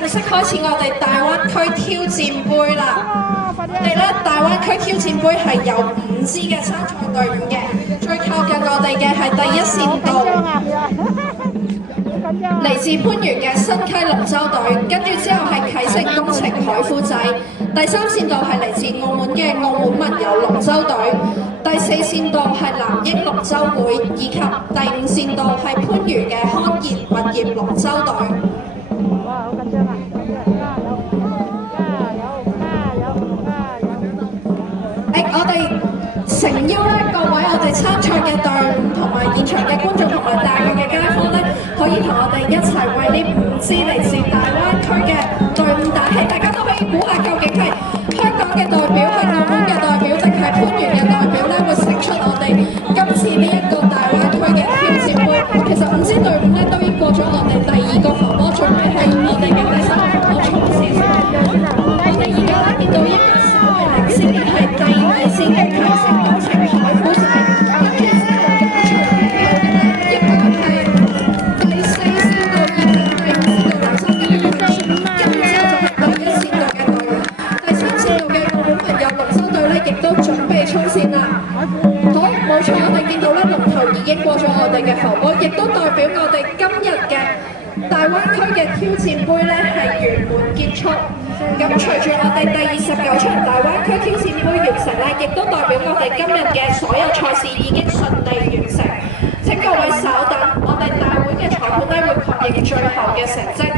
正式開始我哋大灣區挑戰杯啦！我哋咧大灣區挑戰杯係有5支嘅參賽隊伍嘅，最靠近我哋嘅係第一線道，嚟自番禺嘅新溪龍舟隊，跟住之後係啟盛工程海夫仔，第3線道係嚟自澳門嘅澳門文友龍舟隊，第4線道係南英龍舟會，以及第5線道係番禺嘅康賢物業龍舟隊。哇！好緊張啊！我哋誠邀咧各位我哋參賽嘅隊伍同埋現場嘅觀眾同埋大陸嘅街坊咧，可以同我哋一齊為呢5支嚟自大灣區嘅隊伍打氣。大家都可以估下究竟係香港嘅代表、係澳門嘅代表，定係番禺嘅代表咧，會勝出我哋今次呢一個大灣區嘅挑戰杯。其實5支隊伍咧都已經過咗我哋第2個浮波，準備係我哋嘅第3個浮波衝線。我哋而家咧見到應該稍為領先嘅係第2線嘅啟盛工程海夫仔，跟住之後嘅隨後嘅咧應該係第4線道以及第5線道流沙嘅跟住之後就係第1線道嘅隊伍，第3線道嘅澳門文友龍舟隊咧亦都準備衝線啦。好，冇錯，我哋見到咧龍頭已經過咗我哋嘅浮波，亦都代表我哋今日嘅大灣區嘅挑戰杯咧係圓滿結束。咁隨住我哋第29場大灣區挑戰杯完成咧，亦都代表我哋今日嘅所有賽事已經順利完成。請各位稍等，我哋大會嘅裁判咧會確認最後嘅成績。